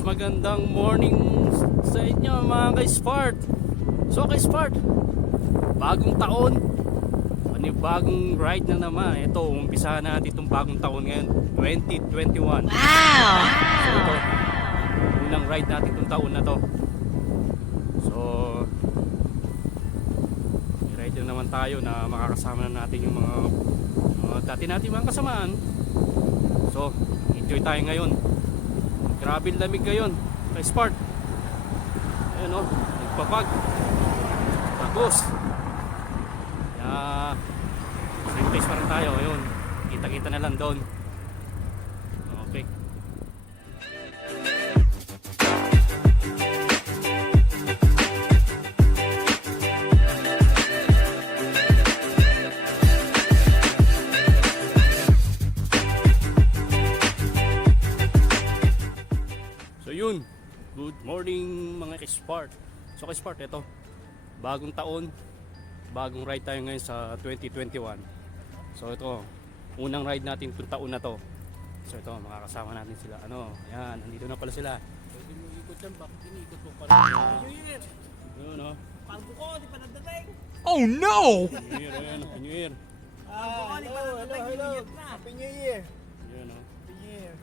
magandang morning sa inyo mga ka-Spart. So ka-Spart, bagong taon, bagong ride na naman. Ito, umpisahan natin itong bagong taon ngayon, 2021. Wow! So ito, unang ride natin itong taon na to. So ride na naman tayo na makakasama na natin yung mga dati natin mga kasamaan. So enjoy tayo ngayon. Grabe lamig ngayon kay Spart. Ayun o, nagpapag tapos same place pa rin tayo. Ayun, kita-kita na lang doon. Okay. So yun, good morning mga ka-Spart. So ka-Spart, ito, bagong taon, bagong ride tayo ngayon sa 2021. So ito, unang ride natin itong taon na to. So ito, makakasama natin sila. Ayan, nandito na pala sila. Pwede mo ikot yan, bakit iniikot mo pa rin? New Year! Yun o. Pargo ko, di pa nagdating! Oh no! New Year, ayan, New Year. Pargo ko, di pa nagdating, New Year na! Happy New Year! Yun o. Happy New Year!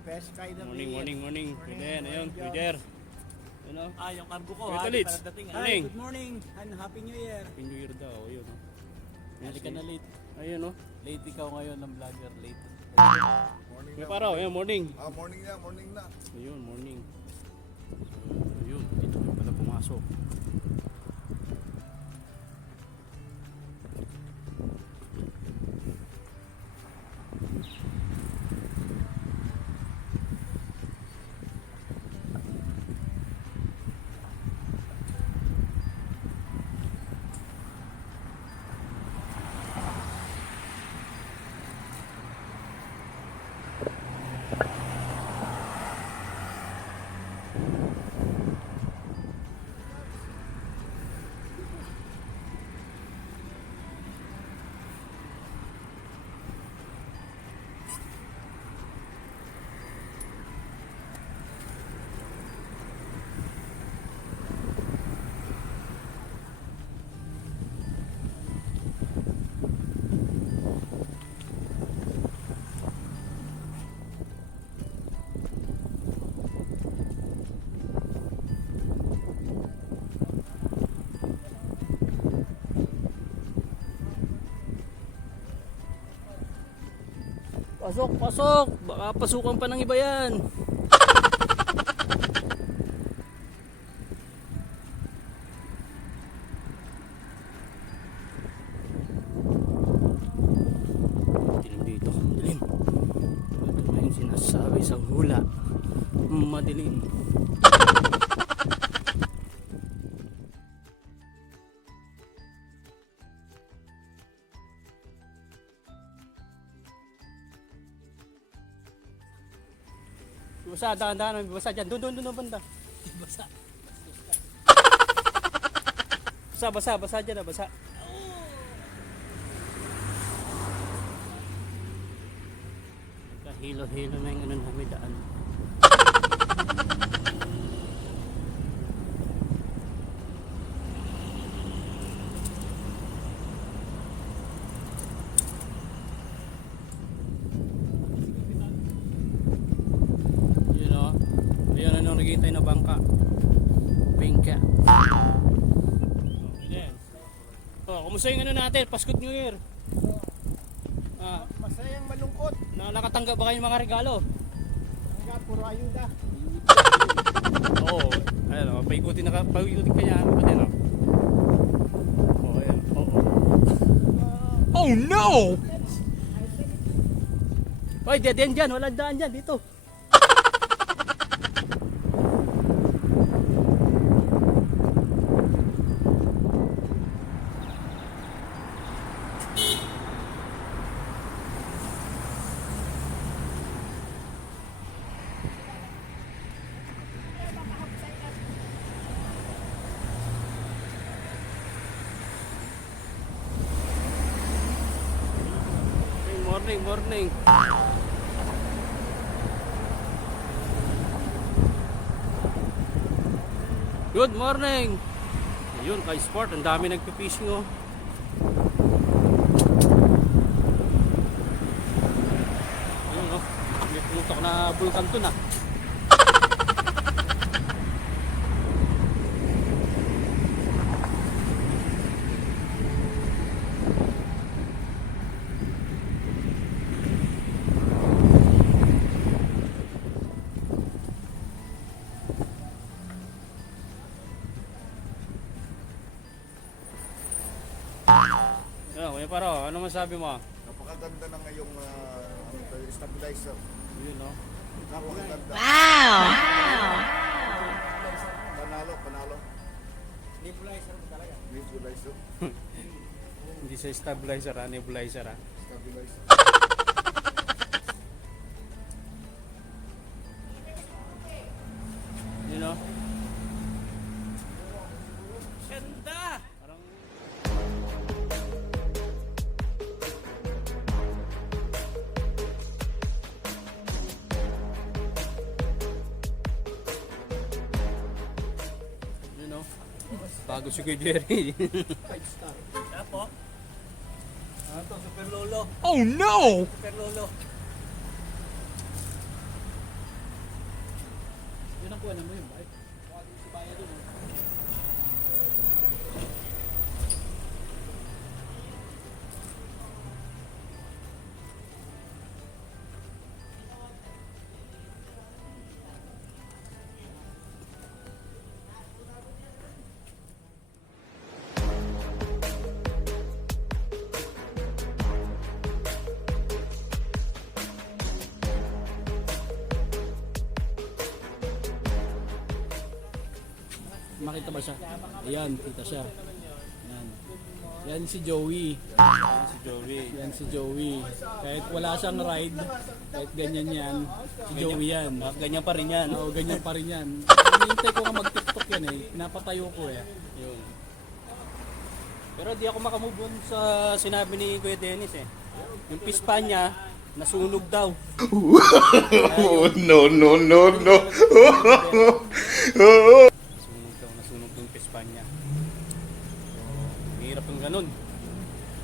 Best ride of the Morning, year. morning, morning. Pwede, ayun, pwede. Yun o. Yung cargo ko, Kuya di Tolits, pa nagdating. morning. Good morning and Happy New Year! Happy New Year daw, ayun o. Halika na late. Ayun o. Late ikaw ngayon ng vlogger, late. Morning May na. paraw, ayun, morning. Morning na, morning na. Ayun, morning. So, ayun, dito na pala pumasok. Pasok, pasok! Baka pasukan pa ng iba yan. Dilim dito, dilim. Ito na yung sinasabi sa hula. Madilim. Basa, dahan-dahan, basa dyan. Doon, banda. Basa. Basa dyan, basa. Hilo-hilo na yung namin daan. Ayan na naghihintay na bangka. Kumusta yung natin? Paskut New Year. Masayang malungkot. Nakatanggap ba kayong mga regalo? Hangga, puro ayuda. Oo. Ayun, paikutin ka niya. Ayan, ayan. Oh no! Hoy, dead dyan. Walang daan dyan. Dito. Morning. Good morning! Ayun, kay Sport, ang dami nagpipishing oh. Ayun oh, may putok na bulkan to na. Ayun, may paro, ano masabi mo? Napakaganda na ngayong stabilizer. Ayun oh. Napakaganda. Panalo. Nebulizer mo talaga. Nebulizer. Hindi sa stabilizer ah, nebulizer ah. Stabilizer. You know? Ganda! Parang... You know? Bago si Kuya Jerry. 5 star. Kaya po? Ano to? Super Lolo. Oh no! Super Lolo. Yun ang kuha na mo yun. Bakit? Baka din si Baya dun. Makita ba siya? Ayan, kita siya. Yan. Yan si Joey. Yan si Joey. Kahit wala siyang ride, kahit ganyan yan, si Joey yan. Ganyan pa rin yan. Oo, ganyan pa rin yan. Hinihintay ko nga mag-tiktok yan eh. Pinapatayo ko eh. Yun. Pero di ako makamove on sa sinabi ni Kuya Dennis eh. Yung pispa niya, nasunog daw. Oh no no no no! Nasunog yung pispa niya. So, mahirap yung ganun.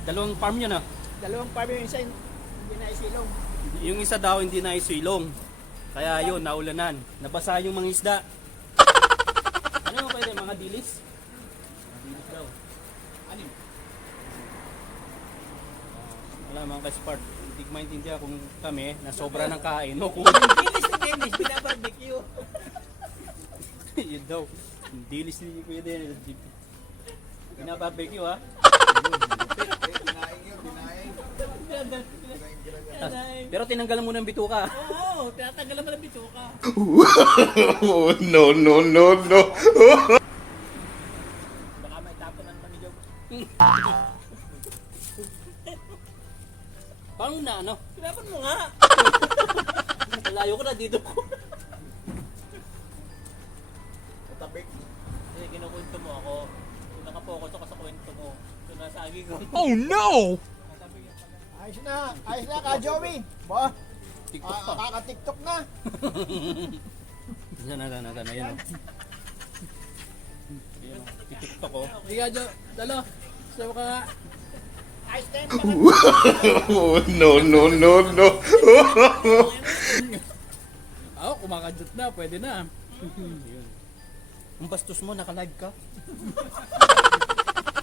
Dalawang farm niya na. Dalawang farm yung isa, hindi na isilong. Yung isa daw hindi na isilong. Kaya yun, naulanan. Nabasa yung mga isda. Ano yung pwede? Mga dilis? Mga dilis daw. Ano? Wala mga ka-sport. Hindi ko maintindihan kung kami na sobra ng kain. No, kung Dilis na dilis, binabarbecue. yun daw. Yung dilis ni Kuya Dennis. Pinabarbecue ha. Dinaing yun, dinaing. Pero tinanggalan mo ng bituka. Oo, tinatanggalan mo ng bituka. Oh no no no no! Baka may tapon ng panigyaw. Paano na ano? Tinapon mo nga. Layo ko na dito ko. Matabik. Kasi kinukwento mo ako. Kung nakapokus ako sa kwento mo. Kung nasagi ko. Oh no! Ayos na ka, Joey. Ba? TikTok pa. Kaka-tiktok na. Sana. Yan o. Yan o. TikTok ko. Hindi ka, Dalo. Sabi ka nga. Ayos na yun. Oh no no no no! Ako, kumakadyot na. Pwede na. Ang bastos mo, naka-live ka.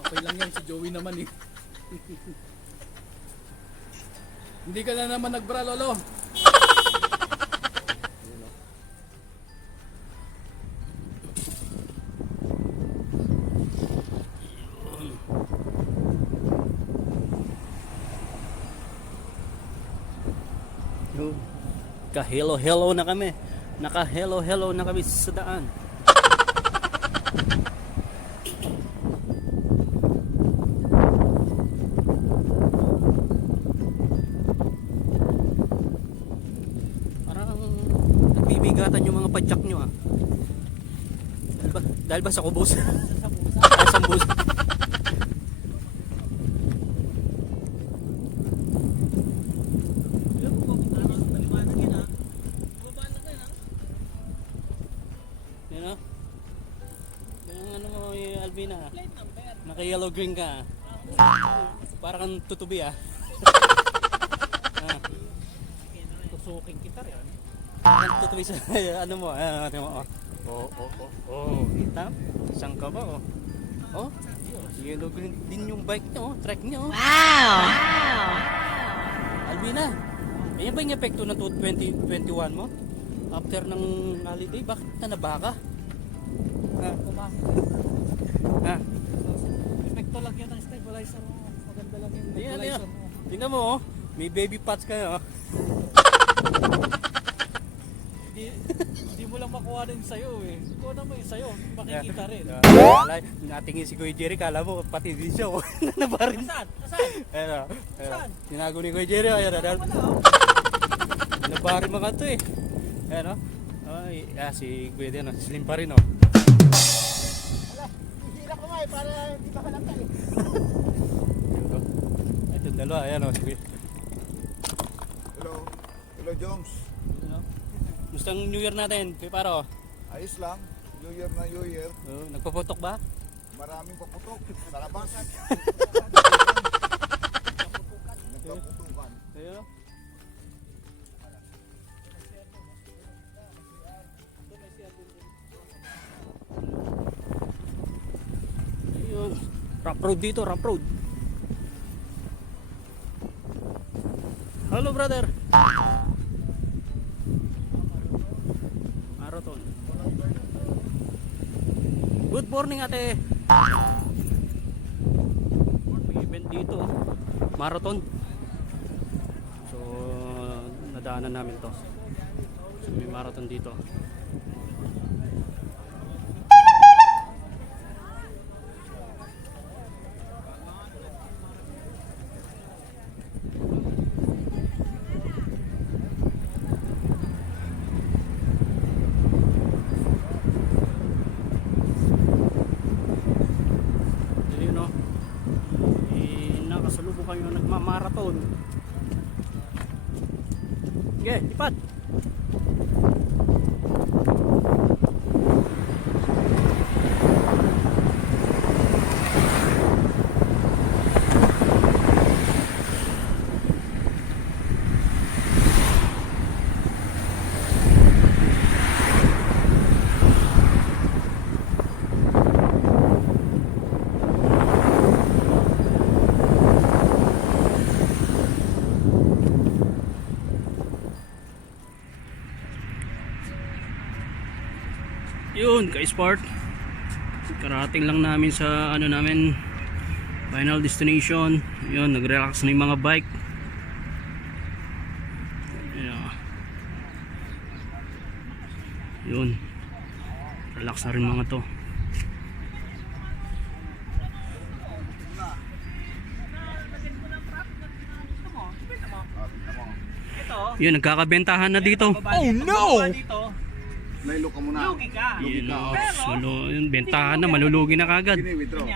Okay lang yan. Si Joey naman eh. Hindi ka na naman nagbra, Lolo. Ka-hello-hello na kami. Naka-hello-hello na kami sa daan. Parang nagbibigatan yung mga padyak nyo ah. Dahil ba sa kubos? Ay, sa bus. Yan ah. Yung ano mo, Alvina, naka-yellow green ka. Parang kang tutubi ah. Tusukin kita rin. Parang tutubi sa ano mo. Kita? Isang ka ba oh? Yellow green din yung bike niyo, track niyo. Wow! Alvina, ayan ba yung epekto ng 2021 mo? After ng holiday, bakit ka nabaka? Epekto lang yan ng stabilizer mo. Maganda lang yung Ayan, stabilizer mo. tingnan mo oh, may baby pots kayo. Hindi mo lang makuha rin sa'yo eh. Ikaw naman yung sa'yo. Makikita rin. Natingin si Kuya Jerry, kala mo pati din siya. Nabarin. Saan? Saan? Ayan, Saan? tinago ni Kuya Jerry. Ayan, nabarin mga to eh. Ayan o. Ay, si Kuya din, slim pa rin o. Hihirap ko nga eh, para hindi ba halata eh. Ito dalawa, ayan o. Sige. Hello. Hello, Joms. Gusto ang New Year natin, Kuya Paro? Ayos lang. New Year na New Year. Nagpaputok ba? Maraming paputok sa labas. Nagpaputukan. Ayun. Ayun. Rough road dito, rough road. Hello brother. Marathon. Good morning ate. May event dito. Marathon. So nadaanan namin to. So may marathon dito. Ayun o. Nakasalubong kayo nagmamarathon. Sige, lipat. Yun, ka-sport. Karating lang namin sa ano namin, final destination. Yun, nag-relax na yung mga bike. Yun, relax na rin mga to. Yun, nagkakabentahan na dito. Oh no! Nailo ka muna. Lugi ka. Yun, yun, bentahan na, malulugi na kagad. Withdraw.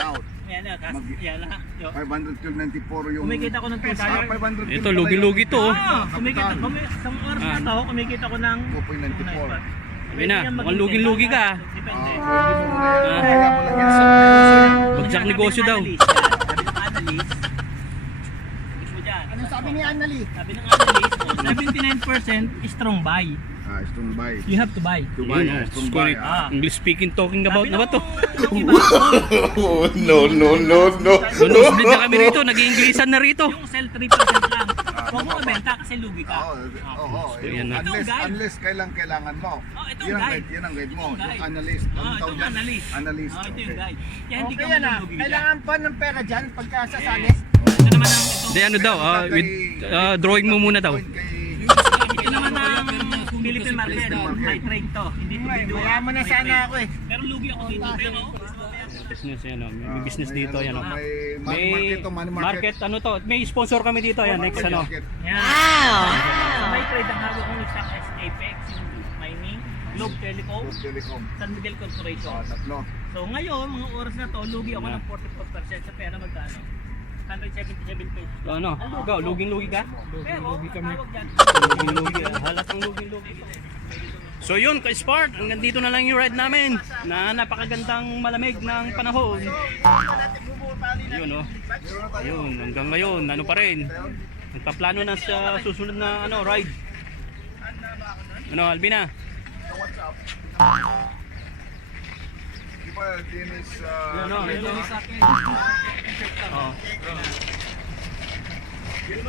Out. Yan na, yan na. 594 yung... Kumikita ko ng 200. 500. Ito, lugi-lugi to oh. Kumikita ko, sa oras na to, kumikita ko ng 2.94. Sabi na, mukhang lugi-lugi ka. Depende. Bagsak negosyo daw. Sabi ng analyst. Gusto mo dyan? Anong sabi ni Annali? Sabi ng analyst, 79% strong buy. Stone buy. You have to buy. To buy, Yun, stone buy. English speaking talking about na ba to? Oh, no, no, no, no. Nosebleed na kami rito, nag-iinglesan na rito. Yung sell 3% lang. Huwag mo mabenta kasi lugi ka. Oo. So, yan na. Unless kailangan mo. Ito Yan yung guide. yan ang guide mo. Ito yung Yung guide. analyst. Anong Ito tawag yung dyan? analyst. Analyst. Ito yung Okay. guide. Kaya hindi ka Okay yan malulugi dyan. Kailangan pa ng pera dyan pagka sasali. Ito naman ang ito. Di ano daw, with drawing mo muna daw. Ito naman ang Philippine market. High trade to. Hindi to video. Wala mo na sana ako eh. Pero lugi ako dito. Pero Business yan, may business dito yan. May market to, money Market, ano to, may sponsor kami dito yan, next ano. yan. So, may trade ang hawak kong stock as Apex, yung mining, Globe Telecom, Telecom. San Miguel Corporation. Tatlo. So ngayon, mga oras na to, lugi ako ng 44% sa pera magkano? 177 pesos. So, ano, ikaw, luging-lugi ka? Pero, tawag dyan. Luging-lugi, halatang luging-lugi. So yun, ka-Sport, hanggang dito na lang yung ride namin na napakagandang malamig ng panahon. Yun, oh. Ayun, hanggang ngayon, ano pa rin. Nagpaplano na sa susunod na ride. Ano, Albina? Di ba, Dennis, Yun, oh. Oh.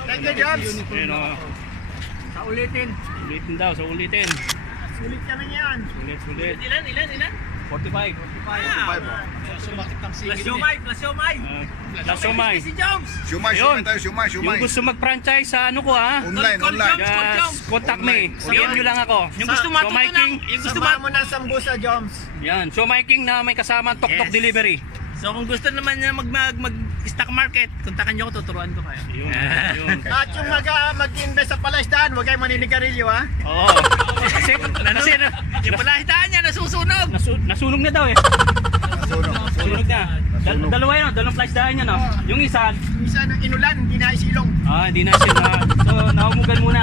Thank you, Jobs. Ayun, oh. Sa ulitin. Ulitin daw, so ulitin. Sulit kami yan. Ulit. Ilan? 45. Plus siomay. Plus siomay. Si Joms. Shumay tayo, shumay. Yung gusto mag-franchise sa ano ko Online. just contact me. PM nyo lang ako. Yung gusto So, my King, mo ng sambusa, Joms. yan. So my King na may kasama tok-tok Yes. delivery. So kung gusto naman niya mag-stock market, kontakin niyo ako, tuturuan ko kayo. Yun. At yung mag-invest sa palaisdaan, huwag kayong maninigarilyo, ha? Oo. Kasi Yung palahitaan niya nasusunog. nasunog na daw eh. Nasunog na. Dalawa yun, dalawang flash daan yan. Yung isa, Isa ng inulan, hindi na isilong. hindi na siya so nahumugan muna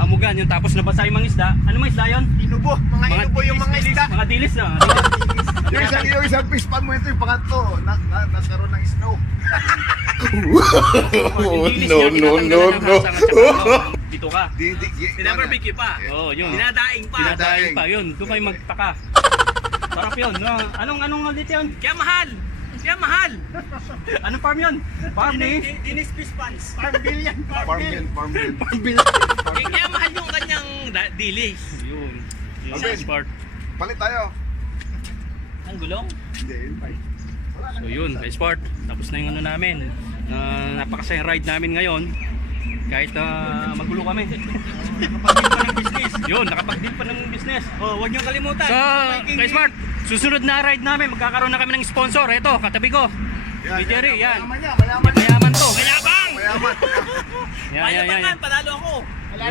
nahumugan yun tapos nabasa yung mga isda. Ano mga isda yun? Inubo, mga inubo yung mga isda. Mga dilis na. Yung isang fish pan mo ito, yung pangatlo, nagkaroon ng snow. No. Dito ka. Pinabarbecue pa. Oh, yun. Dinadaing pa. Dinadaing pa yun. Doon kayo magtaka. Sarap yun. No? Anong ulit yun? Kaya mahal. Anong farm yun? Farm ni? Dinis fish pans. Farm bill. Kaya mahal yung kanyang dilis. Yun. Alvin. Smart. Palit tayo. Ang gulong. Hindi, yun pa. So yun, kay Sport. Tapos na yung namin. Napakasayang ride namin ngayon. Kahit magulo kami. Nakapag-deal pa ng business. Yun, nakapag-deal pa ng business. Oh, huwag niyong kalimutan. So, kay Smart, susunod na ride namin, magkakaroon na kami ng sponsor. Ito, katabi ko. Si Jerry, yan. Mayaman to. Mayabang! Mayaman. Mayabangan, panalo ako. Wala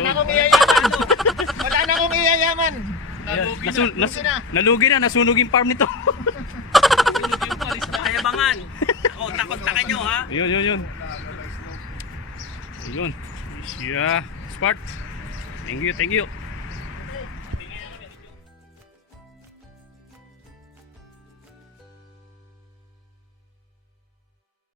na akong iyayaman. Nalugi na, nasunog yung farm nito. Mayabangan. Ako, takot-takan nyo, ha? Yun. Yun. Yeah, Smart. Thank you.